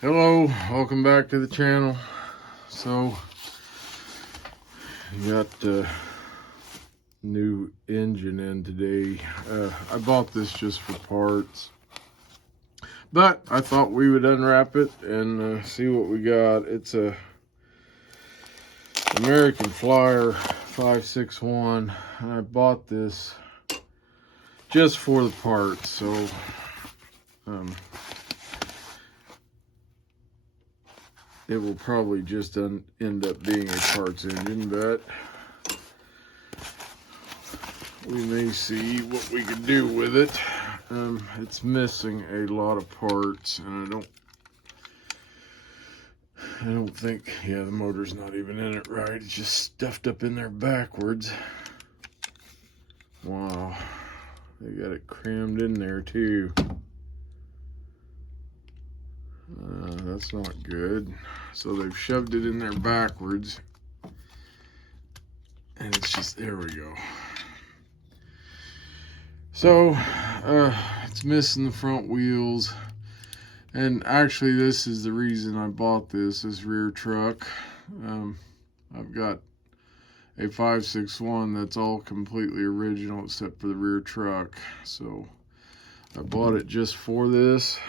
Hello, welcome back to the channel. So, you got the new engine in today. I bought this just for parts, but I thought we would unwrap it and see what we got. It's a American Flyer 561, and I bought this just for the parts. So, it will probably just end up being a parts engine, but we may see what we can do with it. It's missing a lot of parts, and I don't think, yeah, the motor's not even in it right. It's just stuffed up in there backwards. Wow, they got it crammed in there too. That's not good. So they've shoved it in there backwards, and it's just, there we go. So it's missing the front wheels, and actually this is the reason I bought this rear truck. I've got a 561 that's all completely original except for the rear truck, so I bought it just for this.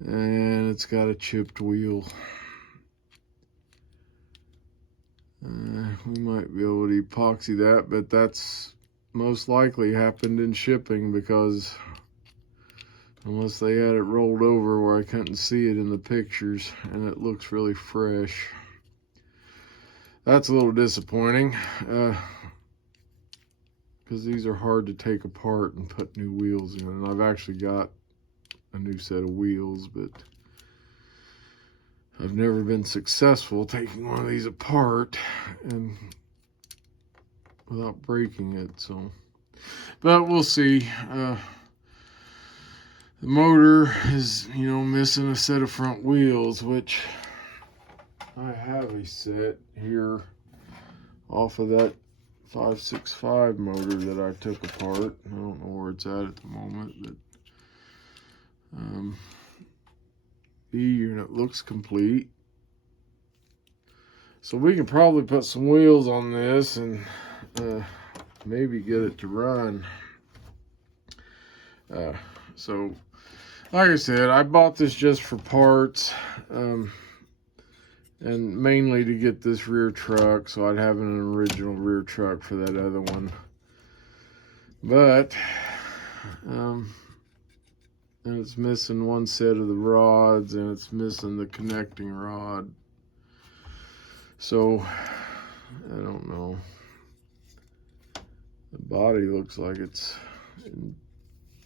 And it's got a chipped wheel. We might be able to epoxy that, but that's most likely happened in shipping, because unless they had it rolled over where I couldn't see it in the pictures, and it looks really fresh. That's a little disappointing, because these are hard to take apart and put new wheels in, and I've actually got a new set of wheels, but I've never been successful taking one of these apart and without breaking it. So, but we'll see. The motor is, missing a set of front wheels, which I have a set here off of that 565 motor that I took apart. I don't know where it's at the moment, but the unit looks complete. So we can probably put some wheels on this and maybe get it to run. So like I said, I bought this just for parts, and mainly to get this rear truck, so I'd have an original rear truck for that other one. But and it's missing one set of the rods, and it's missing the connecting rod. So I don't know. The body looks like it's in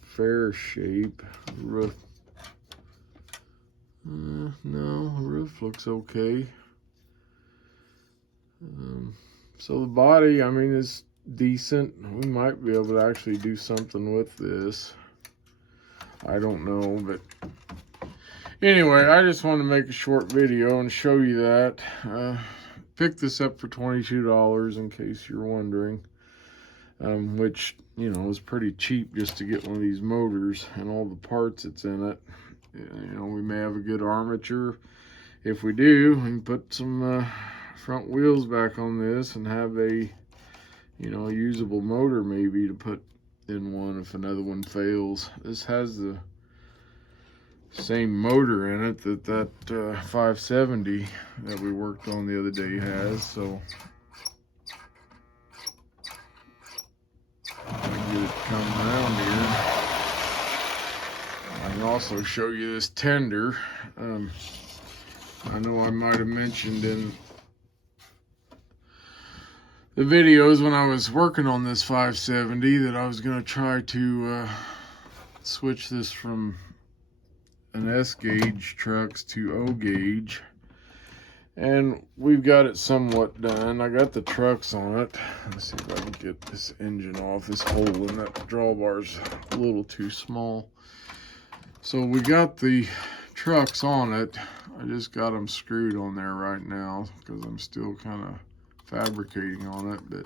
fair shape. Roof, no, roof looks okay. So the body, I mean, is decent. We might be able to actually do something with this. I don't know, but anyway, I just want to make a short video and show you that. Picked this up for $22 in case you're wondering, which, is pretty cheap just to get one of these motors and all the parts that's in it. We may have a good armature. If we do, we can put some front wheels back on this and have a, a usable motor maybe to put in one if another one fails. This has the same motor in it that 570 that we worked on the other day has, so I can get it to come around here. I can also show you this tender. I know I might have mentioned in the videos when I was working on this 570 that I was going to try to switch this from an S gauge trucks to O gauge, and we've got it somewhat done. I got the trucks on it. Let's see if I can get this engine off. This hole in that drawbar's a little too small. So we got the trucks on it. I just got them screwed on there right now because I'm still kind of fabricating on it, but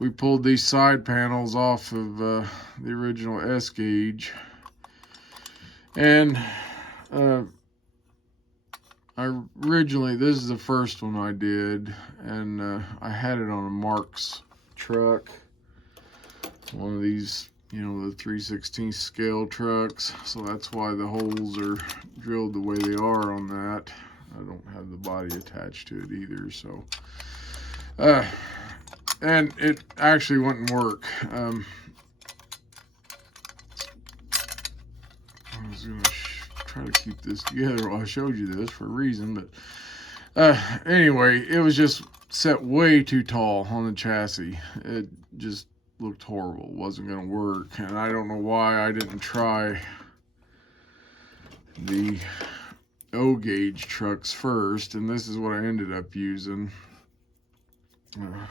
we pulled these side panels off of the original S gauge, and This is the first one I did, and I had it on a Marks truck. One of these, you know, the 3/16 scale trucks, so that's why the holes are drilled the way they are on that. I don't have the body attached to it either, so and it actually wouldn't work. I was gonna try to keep this together. Well, I showed you this for a reason, but anyway, it was just set way too tall on the chassis. It just looked horrible. It wasn't gonna work, and I don't know why I didn't try the O-gauge trucks first, and this is what I ended up using.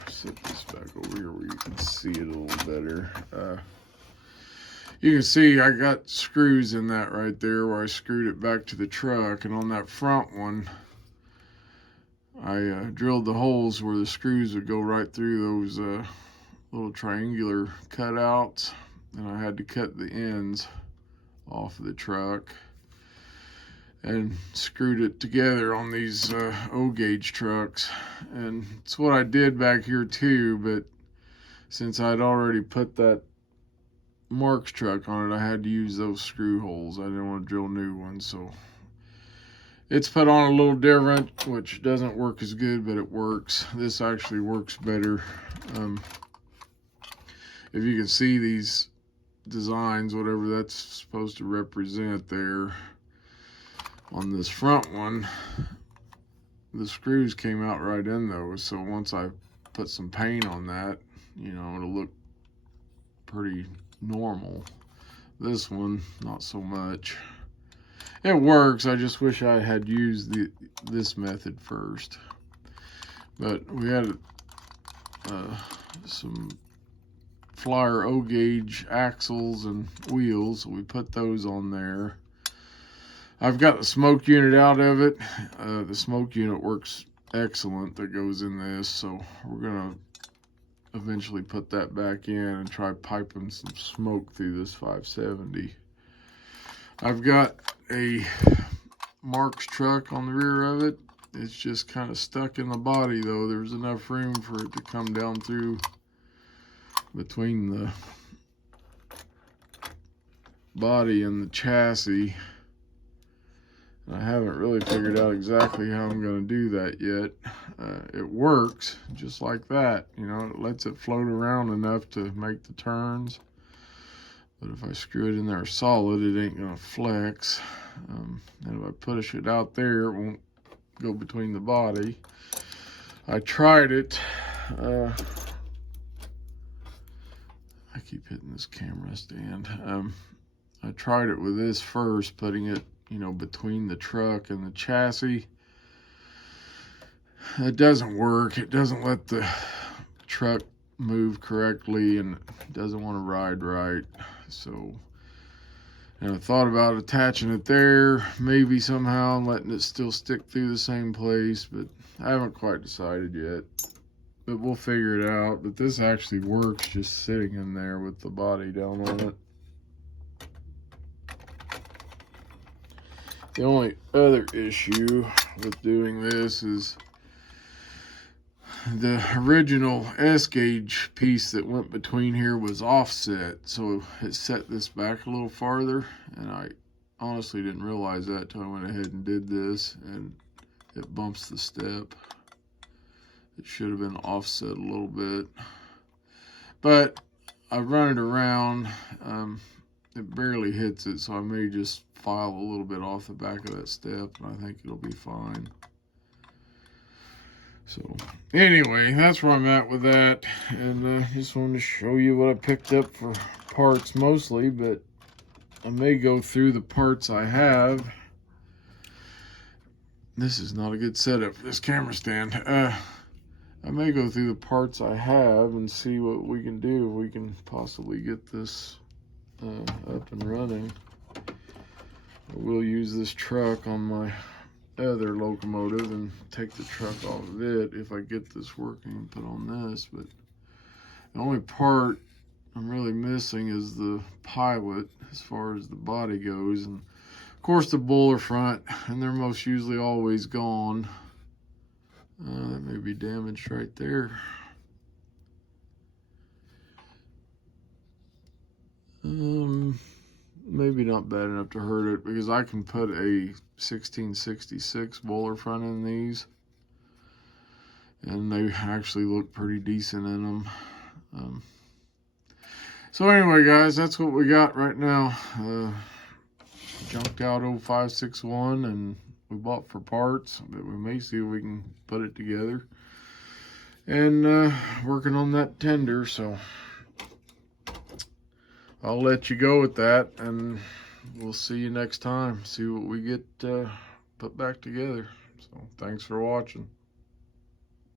Set this back over here where you can see it a little better. You can see I got screws in that right there where I screwed it back to the truck, and on that front one I drilled the holes where the screws would go right through those little triangular cutouts, and I had to cut the ends off of the truck and screwed it together on these O-gauge trucks. And it's what I did back here too, but since I'd already put that Marks truck on it, I had to use those screw holes. I didn't want to drill new ones, so it's put on a little different, which doesn't work as good, but it works. This actually works better. If you can see these designs, whatever that's supposed to represent there, on this front one, the screws came out right in those, so once I put some paint on that, you know, it'll look pretty normal. This one, not so much. It works, I just wish I had used this method first. But we had some Flyer O-gauge axles and wheels, so we put those on there. I've got the smoke unit out of it. The smoke unit works excellent that goes in this, so we're gonna eventually put that back in and try piping some smoke through this 570. I've got a Marks truck on the rear of it. It's just kind of stuck in the body though. There's enough room for it to come down through between the body and the chassis. I haven't really figured out exactly how I'm going to do that yet. It works just like that, you know, it lets it float around enough to make the turns. But if I screw it in there solid, it ain't going to flex. And if I push it out there, it won't go between the body. I tried it. I keep hitting this camera stand. I tried it with this first, putting it, you know, between the truck and the chassis. It doesn't work. It doesn't let the truck move correctly, and it doesn't want to ride right. So, and I thought about attaching it there, maybe somehow, and letting it still stick through the same place, but I haven't quite decided yet. But we'll figure it out. But this actually works just sitting in there with the body down on it. The only other issue with doing this is the original S-gauge piece that went between here was offset, so it set this back a little farther, and I honestly didn't realize that till I went ahead and did this, and it bumps the step. It should have been offset a little bit, but I run it around. It barely hits it, so I may just file a little bit off the back of that step, and I think it'll be fine. So anyway, that's where I'm at with that, and just wanted to show you what I picked up for parts mostly, but I may go through the parts I have. This is not a good setup for this camera stand. I may go through the parts I have and see what we can do, if we can possibly get this up and running. I will use this truck on my other locomotive and take the truck off of it if I get this working and put on this. But the only part I'm really missing is the pilot as far as the body goes, and course, the Buller front, and they're most usually always gone. That may be damaged right there. Maybe not bad enough to hurt it, because I can put a 1666 Buller front in these, and they actually look pretty decent in them. So anyway, guys, that's what we got right now. Junked out 0561, and we bought for parts, but we may see if we can put it together. And working on that tender, so I'll let you go with that, and we'll see you next time. See what we get put back together. So thanks for watching.